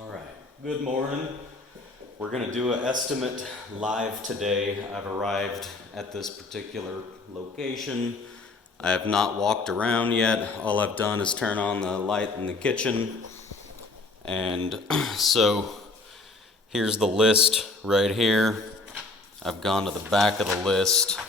All right, good morning. We're gonna do an estimate live today. I've arrived at this particular location. I have not walked around yet. All I've done is turn on the light in the kitchen. And so here's the list right here. I've gone to the back of the list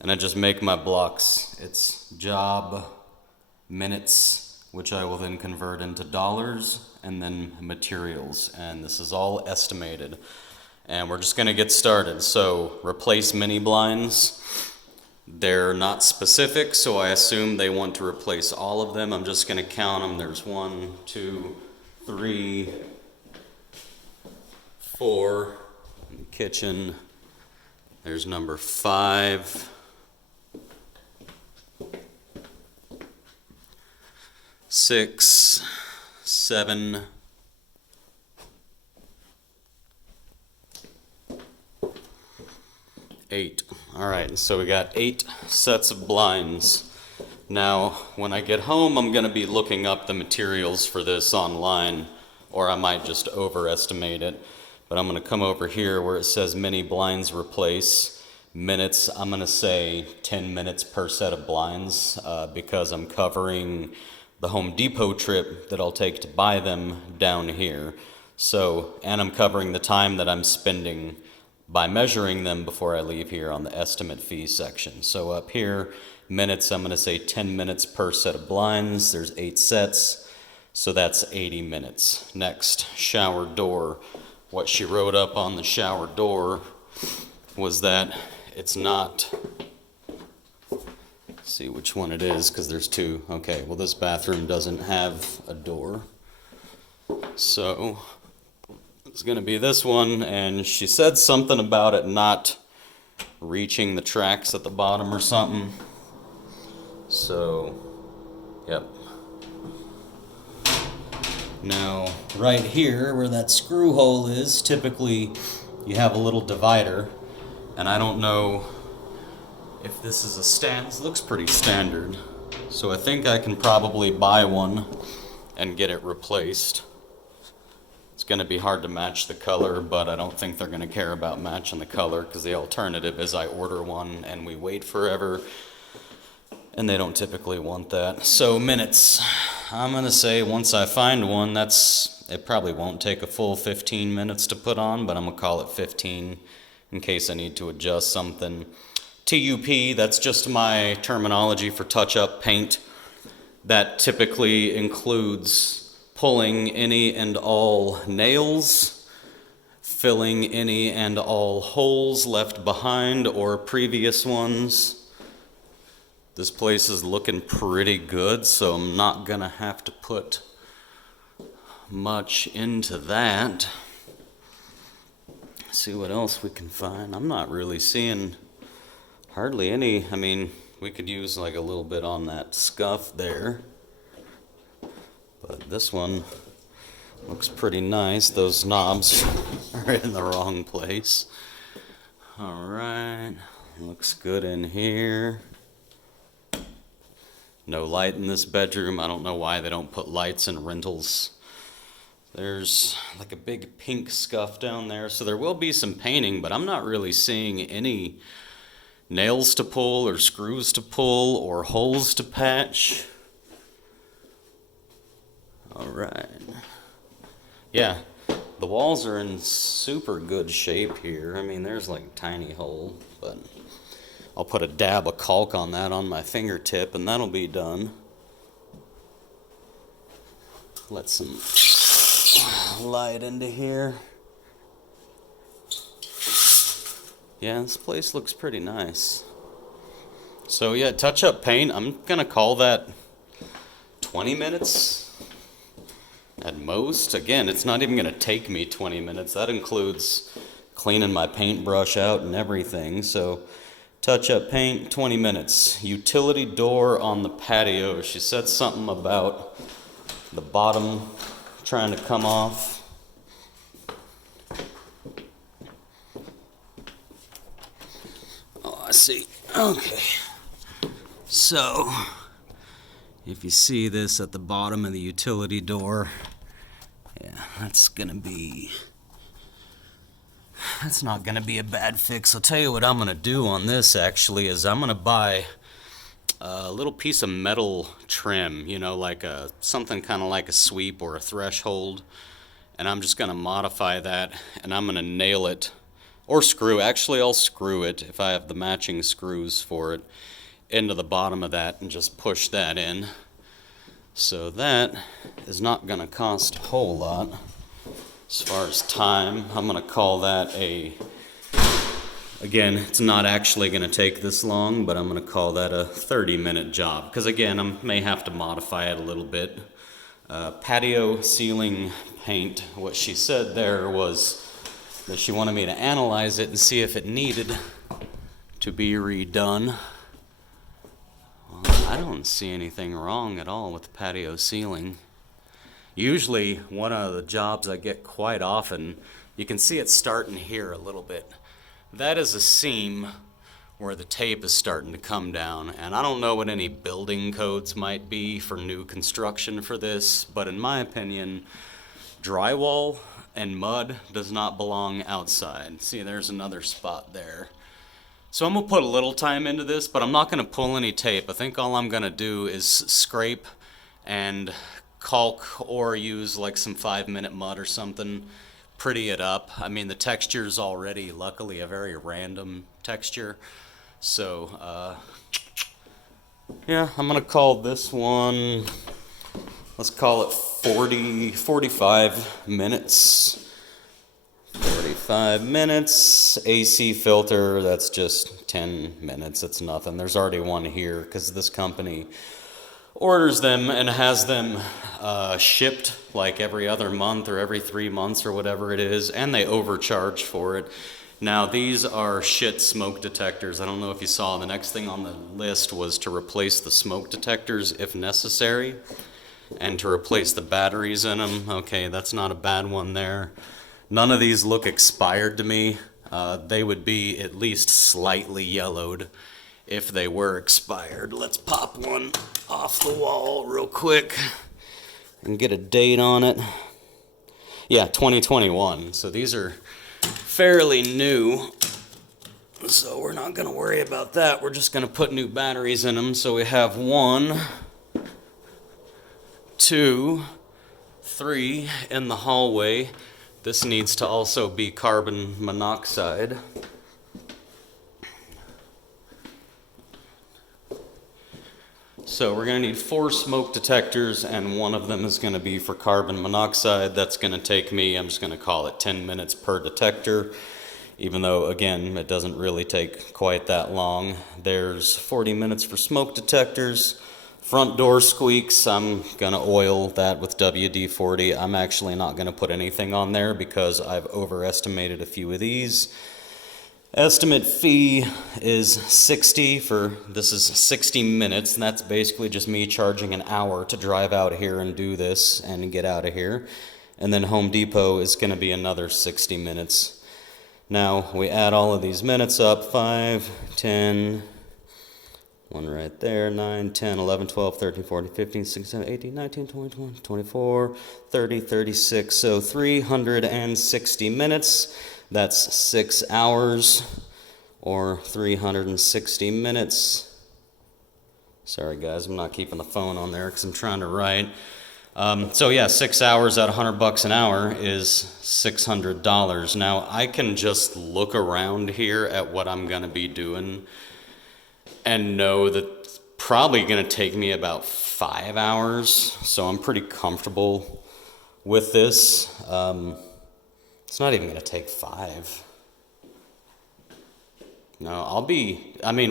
and I just make my blocks. It's job, minutes, which I will then convert into dollars, and then materials. And this is all estimated. And we're just gonna get started. So replace mini blinds. They're not specific, so I assume they want to replace all of them. I'm just gonna count them. There's 1, 2, 3, 4 in the kitchen. There's number 5. 6, 7, 8. All right, so we got 8 sets of blinds. Now, when I get home, I'm gonna be looking up the materials for this online, or I might just overestimate it. But I'm gonna come over here where it says mini blinds replace. Minutes, I'm gonna say 10 minutes per set of blinds because I'm covering the Home Depot trip that I'll take to buy them down here. So, and I'm covering the time that I'm spending by measuring them before I leave here on the estimate fee section. So up here, minutes, I'm gonna say 10 minutes per set of blinds. There's 8 sets, so that's 80 minutes. Next, shower door. What she wrote up on the shower door was that it's not, see which one it is, because there's 2. Okay, well this bathroom doesn't have a door. So it's gonna be this one, and she said something about it not reaching the tracks at the bottom or something. So, yep. Now, right here where that screw hole is, typically you have a little divider, and I don't know if this is a stand. This looks pretty standard. So I think I can probably buy one and get it replaced. It's gonna be hard to match the color, but I don't think they're gonna care about matching the color, because the alternative is I order one and we wait forever, and they don't typically want that. So minutes, I'm gonna say once I find one, it probably won't take a full 15 minutes to put on, but I'm gonna call it 15 in case I need to adjust something. TUP, that's just my terminology for touch-up paint. That typically includes pulling any and all nails, filling any and all holes left behind or previous ones. This place is looking pretty good, so I'm not gonna have to put much into that. See what else we can find. I'm not really seeing hardly any. I mean, we could use like a little bit on that scuff there. But this one looks pretty nice. Those knobs are in the wrong place. All right, looks good in here. No light in this bedroom. I don't know why they don't put lights in rentals. There's like a big pink scuff down there. So there will be some painting, but I'm not really seeing any nails to pull or screws to pull or holes to patch. All right. Yeah, the walls are in super good shape here. I mean, there's like a tiny hole, but I'll put a dab of caulk on that on my fingertip and that'll be done. Let some light into here. Yeah, this place looks pretty nice. So yeah, touch-up paint, I'm gonna call that 20 minutes at most. Again, it's not even gonna take me 20 minutes. That includes cleaning my paintbrush out and everything. So touch-up paint, 20 minutes. Utility door on the patio. She said something about the bottom trying to come off. Oh, I see. Okay. So, If you see this at the bottom of the utility door, yeah, that's not gonna be a bad fix. I'll tell you what I'm gonna do on this actually is I'm gonna buy a little piece of metal trim, you know, like something kind of like a sweep or a threshold, and I'm just gonna modify that, and I'm gonna nail it, or screw. Actually, I'll screw it if I have the matching screws for it into the bottom of that and just push that in. So that is not gonna cost a whole lot. As far as time, I'm gonna call that again, it's not actually gonna take this long, but I'm gonna call that a 30-minute job. Because again, I may have to modify it a little bit. Patio ceiling paint, what she said there was that she wanted me to analyze it and see if it needed to be redone. Well, I don't see anything wrong at all with the patio ceiling. Usually, one of the jobs I get quite often, you can see it starting here a little bit. That is a seam where the tape is starting to come down, and I don't know what any building codes might be for new construction for this, but in my opinion, drywall and mud does not belong outside. See, there's another spot there. So I'm gonna put a little time into this, but I'm not gonna pull any tape. I think all I'm gonna do is scrape and caulk or use like some 5-minute mud or something, pretty it up. I mean, the texture is already luckily a very random texture. So yeah, I'm gonna call this one, let's call it 45 minutes. 45 minutes. AC filter, that's just 10 minutes. It's nothing. There's already one here because this company orders them and has them shipped like every other month or every 3 months or whatever it is, and they overcharge for it. Now these are shit smoke detectors. I don't know if you saw, the next thing on the list was to replace the smoke detectors if necessary and to replace the batteries in them. Okay, that's not a bad one there. None of these look expired to me. They would be at least slightly yellowed if they were expired. Let's pop one off the wall real quick and get a date on it. Yeah, 2021. So these are fairly new. So we're not going to worry about that. We're just going to put new batteries in them. So we have 1, 2, 3 in the hallway. This needs to also be carbon monoxide. So we're going to need 4 smoke detectors, and one of them is going to be for carbon monoxide. That's going to take me, I'm just going to call it 10 minutes per detector, even though, again, it doesn't really take quite that long. There's 40 minutes for smoke detectors. Front door squeaks, I'm going to oil that with WD-40. I'm actually not going to put anything on there because I've overestimated a few of these. Estimate fee is 60 for, this is 60 minutes, and that's basically just me charging an hour to drive out here and do this and get out of here. And then Home Depot is going to be another 60 minutes. Now, we add all of these minutes up, 5, 10, one right there, 9, 10, 11, 12, 13, 14, 15, 16, 17, 18, 19, 20, 21, 24, 30, 36. So 360 minutes. That's 6 hours, or 360 minutes. Sorry guys, I'm not keeping the phone on there because I'm trying to write. So yeah, 6 hours at $100 an hour is $600. Now I can just look around here at what I'm gonna be doing and know that it's probably going to take me about 5 hours, so I'm pretty comfortable with this. It's not even going to take 5. No,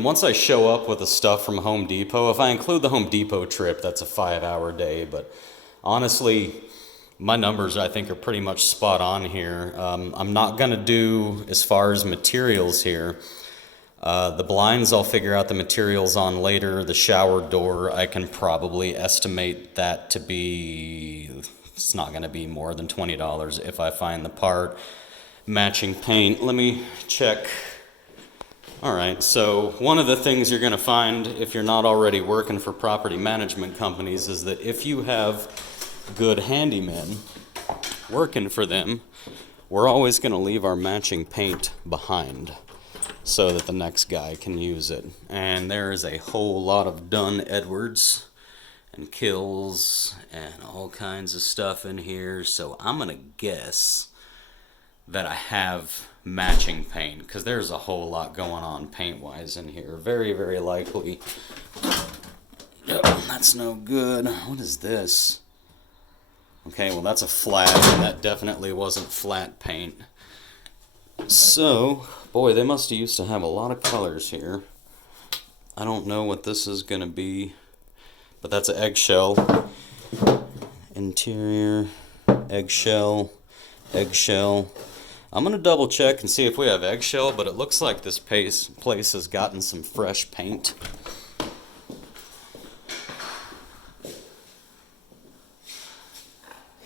once I show up with the stuff from Home Depot, if I include the Home Depot trip, that's a 5-hour day, but honestly, my numbers I think are pretty much spot on here. I'm not going to do, as far as materials here, the blinds I'll figure out the materials on later. The shower door, I can probably estimate that to be, it's not going to be more than $20 if I find the part. Matching paint, let me check All right, so one of the things you're going to find if you're not already working for property management companies is that if you have good handymen working for them, we're always going to leave our matching paint behind so that the next guy can use it. And there is a whole lot of 𝗪𝗪𝗟𝗔𝗥𝗡 and kills and all kinds of stuff in here, so I'm going to guess that I have matching paint, because there's a whole lot going on paint-wise in here. Very, very likely. Oh, that's no good. What is this? Okay, well that's a flat. That definitely wasn't flat paint. So, boy, they must have used to have a lot of colors here. I don't know what this is going to be, but that's an eggshell. Interior, eggshell, eggshell. I'm going to double check and see if we have eggshell, but it looks like this place has gotten some fresh paint.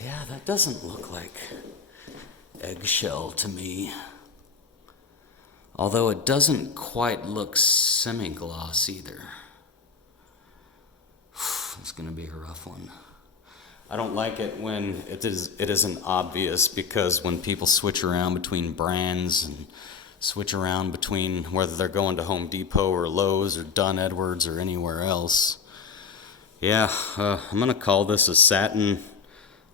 Yeah, that doesn't look like eggshell to me. Although it doesn't quite look semi-gloss either. It's going to be a rough one. I don't like it when it isn't obvious, because when people switch around between brands and switch around between whether they're going to Home Depot or Lowe's or Dunn Edwards or anywhere else. Yeah, I'm going to call this a satin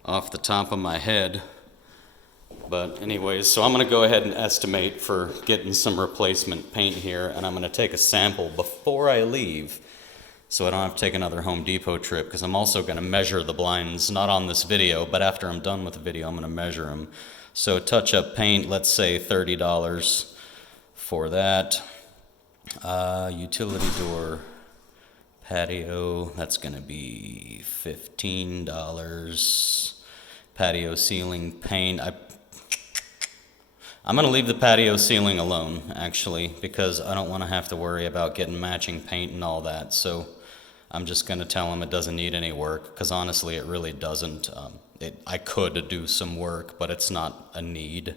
off the top of my head. But anyways, so I'm going to go ahead and estimate for getting some replacement paint here, and I'm going to take a sample before I leave, so I don't have to take another Home Depot trip, because I'm also going to measure the blinds, not on this video, but after I'm done with the video, I'm going to measure them. So touch-up paint, let's say $30 for that. Utility door, patio, that's going to be $15. Patio ceiling paint, I'm going to leave the patio ceiling alone, actually, because I don't want to have to worry about getting matching paint and all that. So I'm just going to tell them it doesn't need any work, because honestly it really doesn't. I could do some work, but it's not a need.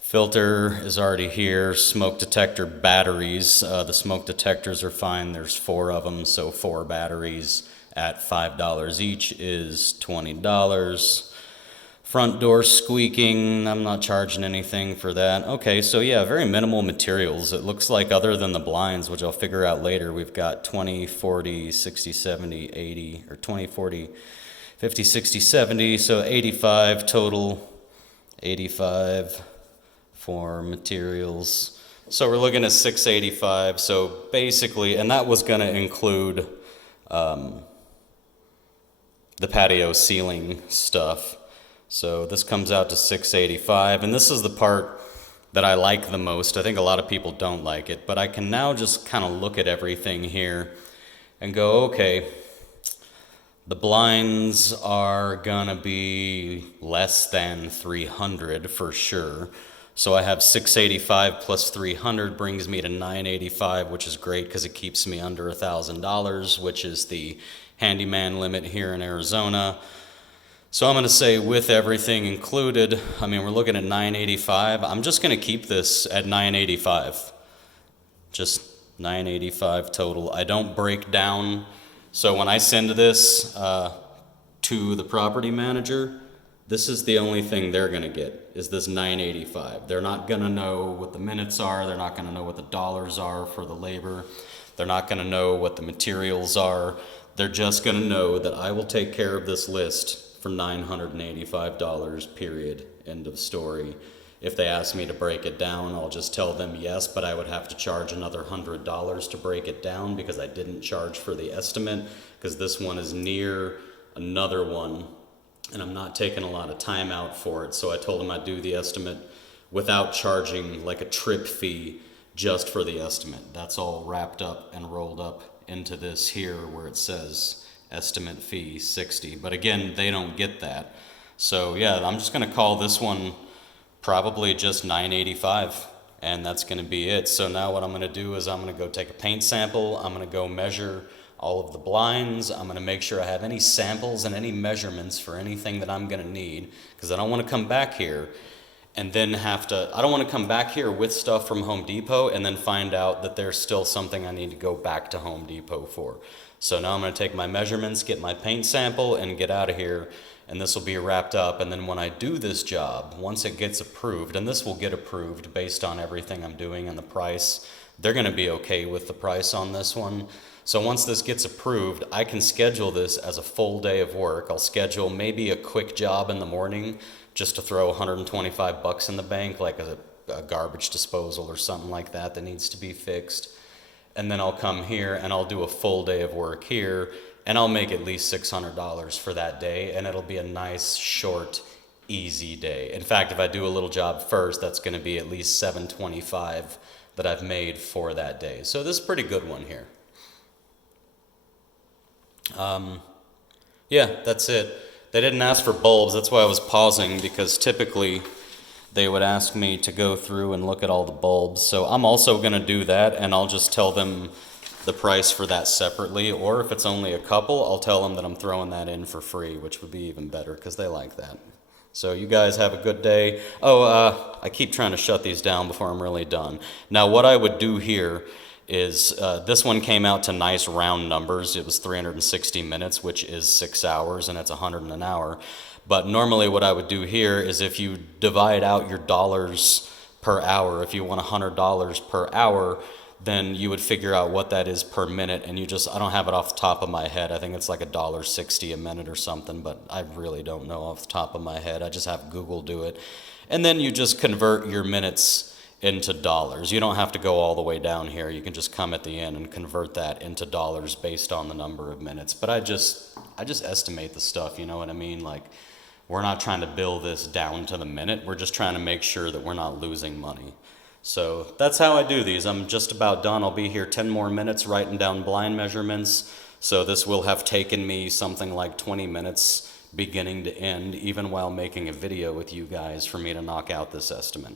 Filter is already here. Smoke detector batteries. The smoke detectors are fine. There's 4 of them, so 4 batteries at $5 each is $20. Front door squeaking, I'm not charging anything for that. Okay, so yeah, very minimal materials. It looks like, other than the blinds, which I'll figure out later, we've got 20, 40, 60, 70, 80, or 20, 40, 50, 60, 70, so 85 total. 85 for materials. So we're looking at $685. So basically, and that was going to include the patio ceiling stuff. So this comes out to $685, and this is the part that I like the most. I think a lot of people don't like it, but I can now just kind of look at everything here and go, okay, the blinds are gonna be less than $300 for sure. So I have $685 plus $300 brings me to $985, which is great because it keeps me under $1,000, which is the handyman limit here in Arizona. So I'm going to say with everything included, I mean, we're looking at $985. I'm just going to keep this at $985. Just $985 total. I don't break down. So when I send this to the property manager, this is the only thing they're going to get, is this $985. They're not going to know what the minutes are. They're not going to know what the dollars are for the labor. They're not going to know what the materials are. They're just going to know that I will take care of this list for $985, period, end of story. If they ask me to break it down, I'll just tell them yes, but I would have to charge another $100 to break it down, because I didn't charge for the estimate, because this one is near another one, and I'm not taking a lot of time out for it. So I told them I'd do the estimate without charging like a trip fee just for the estimate. That's all wrapped up and rolled up into this here where it says estimate fee $60, but again, they don't get that. So yeah, I'm just going to call this one probably just $985, and that's going to be it. So now what I'm going to do is I'm going to go take a paint sample. I'm going to go measure all of the blinds. I'm going to make sure I have any samples and any measurements for anything that I'm going to need, because I don't want to come back here and then I don't want to come back here with stuff from Home Depot and then find out that there's still something I need to go back to Home Depot for. So now I'm going to take my measurements, get my paint sample, and get out of here, and this will be wrapped up. And then when I do this job, once it gets approved, and this will get approved based on everything I'm doing and the price, they're going to be okay with the price on this one. So once this gets approved, I can schedule this as a full day of work. I'll schedule maybe a quick job in the morning just to throw 125 bucks in the bank, like a garbage disposal or something like that that needs to be fixed. And then I'll come here and I'll do a full day of work here, and I'll make at least $600 for that day, and it'll be a nice, short, easy day. In fact, if I do a little job first, that's going to be at least $725 that I've made for that day. So this is a pretty good one here. Yeah, that's it. They didn't ask for bulbs. That's why I was pausing, because typically they would ask me to go through and look at all the bulbs. So I'm also going to do that, and I'll just tell them the price for that separately. Or if it's only a couple, I'll tell them that I'm throwing that in for free, which would be even better because they like that. So you guys have a good day. Oh, I keep trying to shut these down before I'm really done. Now what I would do here is this one came out to nice round numbers. It was 360 minutes, which is 6 hours, and it's 100 an hour. But normally what I would do here is if you divide out your dollars per hour, if you want $100 per hour, then you would figure out what that is per minute, and I don't have it off the top of my head. I think it's like $1.60 a minute or something, but I really don't know off the top of my head. I just have Google do it. And then you just convert your minutes into dollars. You don't have to go all the way down here. You can just come at the end and convert that into dollars based on the number of minutes. But I just estimate the stuff, you know what I mean? Like, we're not trying to bill this down to the minute. We're just trying to make sure that we're not losing money. So that's how I do these. I'm just about done. I'll be here 10 more minutes writing down blind measurements. So this will have taken me something like 20 minutes beginning to end, even while making a video with you guys, for me to knock out this estimate.